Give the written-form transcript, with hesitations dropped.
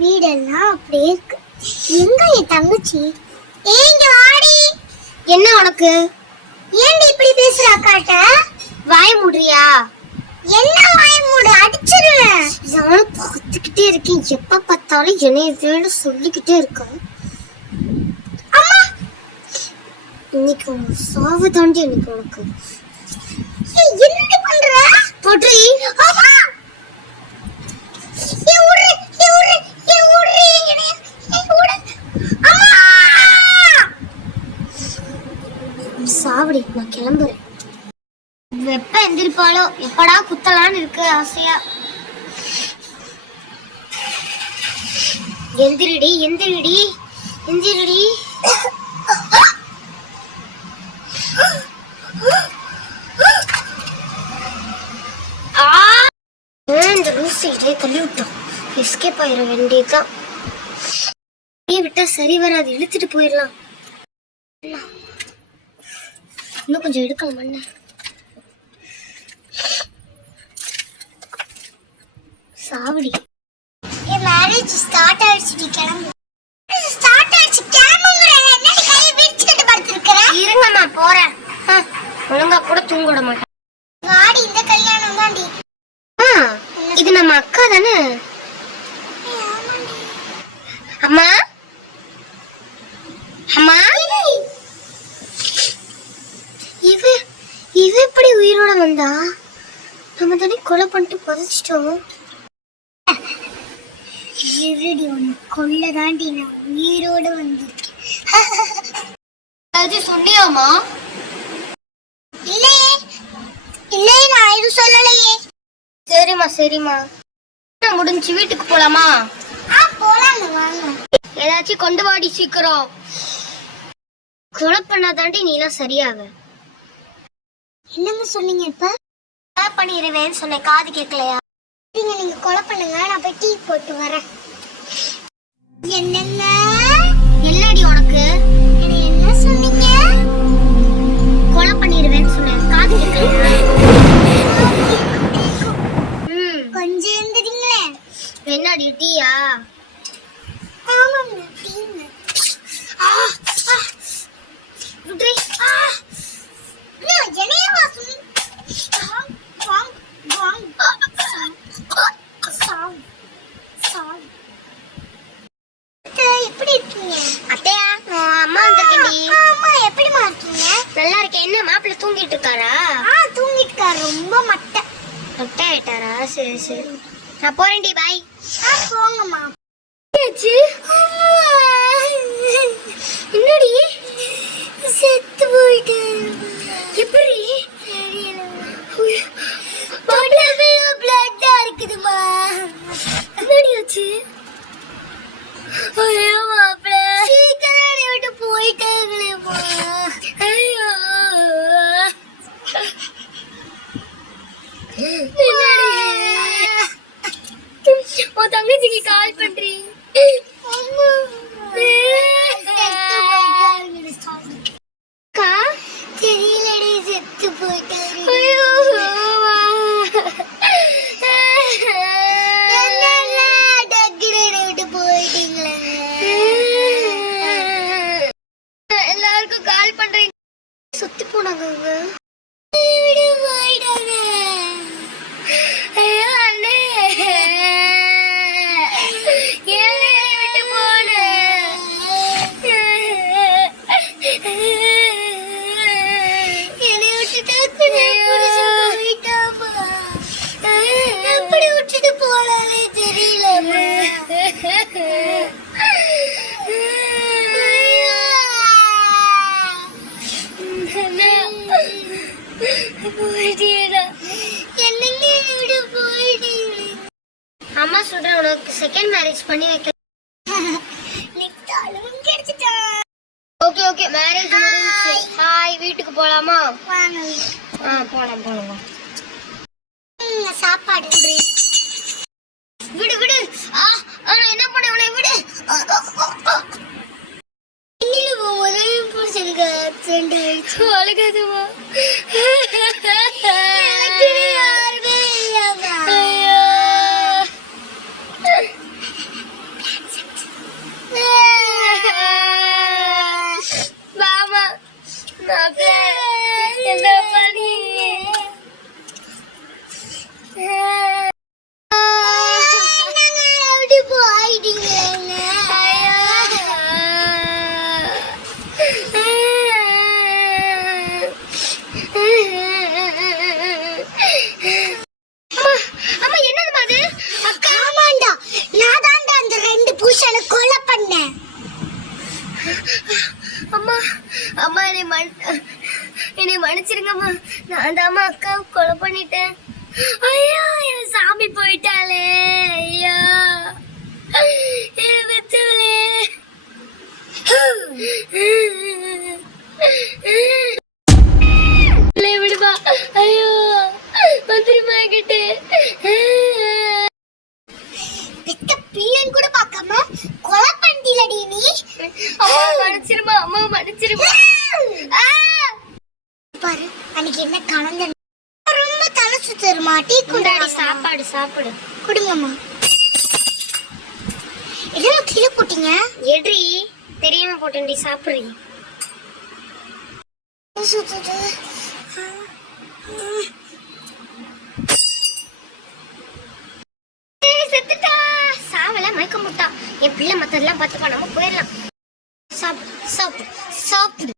வீடெல்லாம் அப்படியே இருக்கு. எங்க என் தங்கச்சி? ஏங்க வாடி. என்ன உனக்கு? ஏன்டி இப்படி பேசுற அக்காட்ட? வாய் மூடுறியா? என்ன வாய் மூடு, அடிச்சிருவேன். நானும் பார்த்துக்கிட்டே இருக்கேன், எப்ப பார்த்தாலும் என்னைய வேலை சொல்லிக்கிட்டே இருக்கான். அம்மா இன்னைக்கு உன் சாவு தாண்டி இன்னைக்கு உனக்கு. என்னடி பண்ற? பொட்ரி. அம்மா சாவடி, நான் கிளம்புறேன். வெப்ப எந்திரிப்பாலோ, எப்படா குத்தலான்னு இருக்கு ஆசையா. எந்திரிடி எந்திரிடி எந்திரிடி. இந்த லூசிட்டே தள்ளி விட்டோம். எஸ்கேப் ஆயிட வேண்டியதுதான். விட்டா சரி வராது, இழுத்துட்டு போயிடலாம். இன்னும் கொஞ்சம் எடுக்கலாம் மண்ண. சாவடி. என் மேரேஜ் ஸ்டார்ட் ஆயிடுச்சு, கிளம்பு. ஸ்டார்ட் ஆயிடுச்சு, கிளம்புங்கற. என்னடி கையை விரிச்சிட்டு படுத்துக்கற? இருங்க நான் போறேன். ஒழுங்கா கூட தூங்க விட மாட்டேன். வாடி, இந்த கல்யாணம் தான்டி. இது நம்ம அக்கா தானே? அம்மா அம்மா, இவ எப்படி உயிரோட வந்தா? நம்ம தானே கொலை பண்ணிட்டு புதைச்சிட்டோம். இருடி, உன்னை கொல்ல தாண்டி நான் உயிரோட வந்திருக்கேன். சொன்னியாமா? இல்லையே இல்லையே, நான் எதுவும் சொல்லலையே. சரிம்மா சரிம்மா, முடிஞ்சு வீட்டுக்கு போலாமா? போலாம், வாங்க. ஏதாச்சும் கொண்டு வாடி சீக்கிரம். கொலை பண்ணாதாண்டி நீ எல்லாம் சரியாக. என்னங்க சொன்னீங்க? இப்ப கொலை பண்ணிடுவேன்னு சொன்னேன், காது கேட்கலையா? நீங்க கொலை பண்ணுங்க, நான் போய் டீ போட்டு வரேன். என்னங்க என்னடி உனக்கு? என்ன சொன்னீங்க? கொலை பண்ணிடுவேன்னு சொன்னேன், காது கேட்கலையா? கொஞ்சம் இருந்துட்டீங்களே. என்னடி டீயா? ஆமாங்க, டீங்க. எப்படி இருக்கீங்க? அத்தையா, அம்மா வந்திருக்கேன்டி. அம்மா எப்படிமா இருக்கீங்க? நல்லா இருக்கேன். என்ன மாப்பிள்ளை தூங்கிட்டு இருக்காரா? தூங்கிட்டு இருக்காரு, ரொம்ப மட்டை ஆயிட்டாரா? சரி சரி, நான் போறேன்டி, பாய். போங்கம்மா. என்னடி செத்து போயிட்டு? எப்படி? பிளட்டா இருக்குதுமா. என்னடி ஆச்சு? ஐயோ மாப்பிள்ள, சீக்கிரம் விட்டு போயிட்டாங்களேம்மா. ஐயோ, உன் தங்கச்சிக்கு கால் பண்றீ? தெரியலடி, செத்து போயிட்டாரு. விட்டு போயிட்டீங்களே. எல்லாருக்கும் கால் பண்றீங்க, சுத்தி போனாங்க. அம்மா சொல்றேன், உனக்கு செகண்ட் மேரேஜ் பண்ணி வைக்க. ஓகே ஓகே, மேரேஜ் முடிஞ்சுச்சு. ஹாய், வீட்டுக்கு போலாமா? போலாம் போலாம். சாப்பாடு விடு விடு. என்ன பண்ண, உன்னை விடு. போகும்போது பிடிச்சிருக்க, அழுகாதுமா. நான் தாமா அக்கா கொலை பண்ணிட்டேன். ஐயா என் சாமி போயிட்டாளே. ஐயா என் வெச்சவளே. விடுவா. ஐயோ வந்துருமா கிட்ட. பெத்த பிள்ளைன்னு கூட பார்க்காம கொலை பண்ணிட்டீலடி நீ. அம்மா மன்னிச்சிருமா, அம்மா மன்னிச்சிருமா. பாரு அன்னைக்கு என்ன கலந்த ரொம்ப தலை சுத்துமா. டீ குண்டாடி சாப்பாடு சாப்பிடு. குடுங்கம்மா. எல்லாம் கீழே போட்டீங்க. எட்ரி தெரியாம போட்டேன்டி, சாப்பிடுறீங்க. சுத்துது. செத்துட்டா. சாவல மயக்கம் போட்டா. என் பிள்ளை மத்ததெல்லாம் பார்த்துக்கோ, நம்ம போயிடலாம்.